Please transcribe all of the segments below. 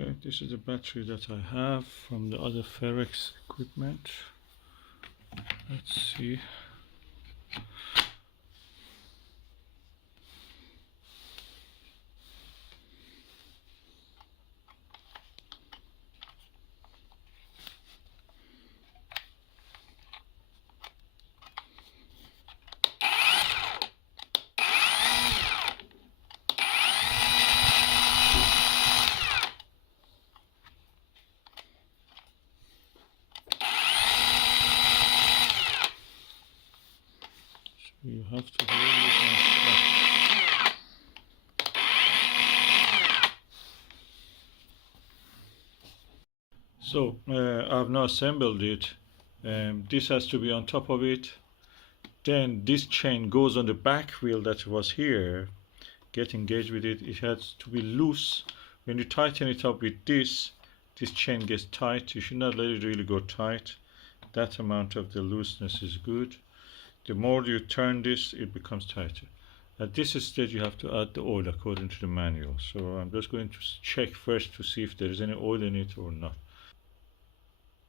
Okay, this is the battery that I have from the other Ferrex equipment. Let's see. You have to hold it and so I've now assembled it. This has to be on top of it. Then this chain goes on the back wheel that was here. Get engaged with it. It has to be loose. When you tighten it up with this chain gets tight. You should not let it really go tight. That amount of the looseness is good. The more you turn this, it becomes tighter. At this stage, you have to add the oil according to the manual. So I'm just going to check first to see if there is any oil in it or not.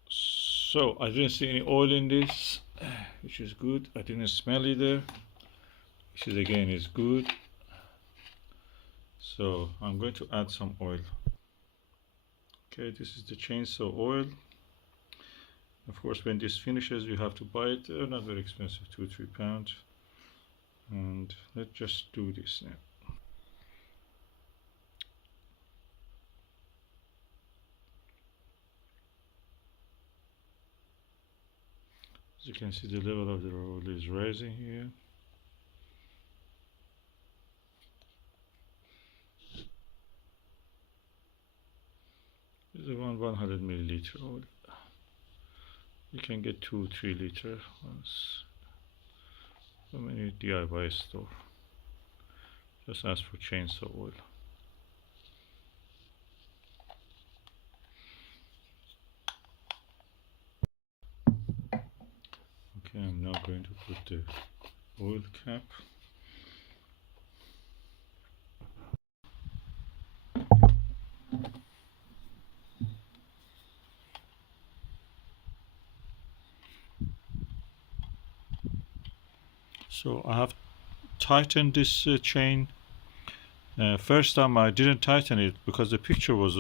So I didn't see any oil in this, which is good. I didn't smell either, which is again is good. So I'm going to add some oil. Okay, this is the chainsaw oil. Of course, when this finishes, you have to buy it. They're not very expensive, £2-3. And let's just do this now. As you can see, the level of the oil is rising here. This is 100 milliliter oil. You can get 2-3 liter ones from any DIY store. Just ask for chainsaw oil. Okay, I'm now going to put the oil cap. So I have tightened this chain. First time I didn't tighten it because the picture was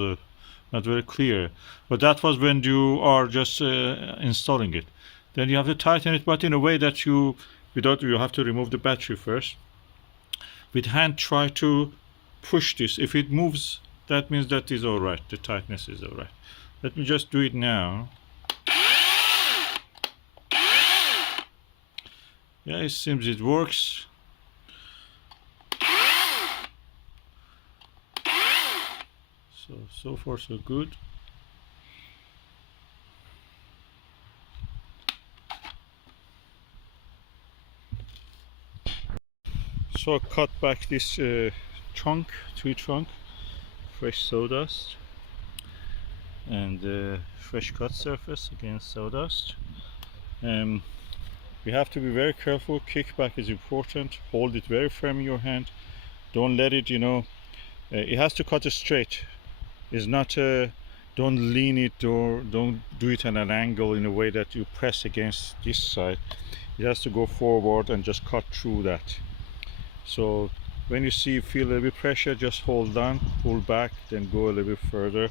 not very clear, but that was when you are just installing it. Then you have to tighten it, but in a way that you have to remove the battery first. With hand, try to push this. If it moves, that means that is all right. The tightness is all right. Let me just do it now. Yeah, it seems it works. So far so good. So I cut back this tree trunk, fresh sawdust, and fresh cut surface, again sawdust. We have to be very careful. Kickback is important. Hold it very firm in your hand. Don't let it, it has to cut straight. It's not, don't lean it or don't do it at an angle in a way that you press against this side. It has to go forward and just cut through that. So when you feel a little bit pressure, just hold on, pull back, then go a little bit further.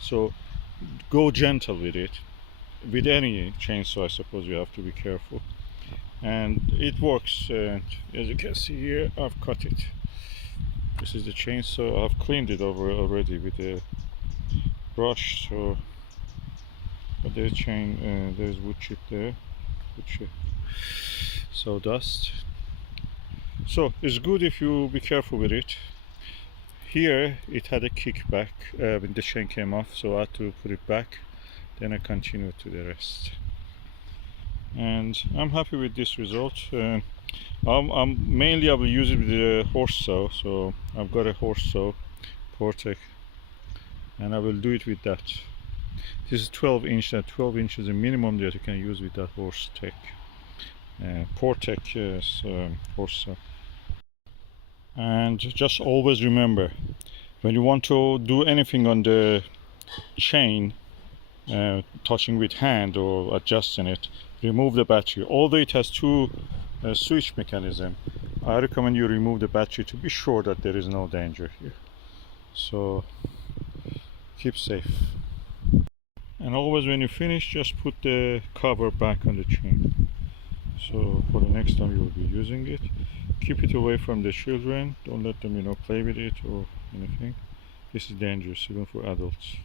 So go gentle with it. With any chainsaw, I suppose you have to be careful, and it works. And as you can see here, I've cut it. This is the chainsaw. I've cleaned it over already with a brush. So, but there's there's wood chip there, wood chip, sawdust. So it's good if you be careful with it. Here it had a kickback when the chain came off, so I had to put it back. Then I continue to the rest, and I'm happy with this result. Mainly I will use it with the horse saw, so I've got a horse saw, Portec, and I will do it with that. This is 12 inch. That 12 inch is the minimum that you can use with that horse tech, Portec horse saw. And just always remember, When you want to do anything on the chain, touching with hand or adjusting it, remove the battery. Although it has two switch mechanism, I recommend you remove the battery to be sure that there is no danger here. So keep safe. And always when you finish, just put the cover back on the chain. So for the next time you will be using it, keep it away from the children. Don't let them, play with it or anything. This is dangerous even for adults.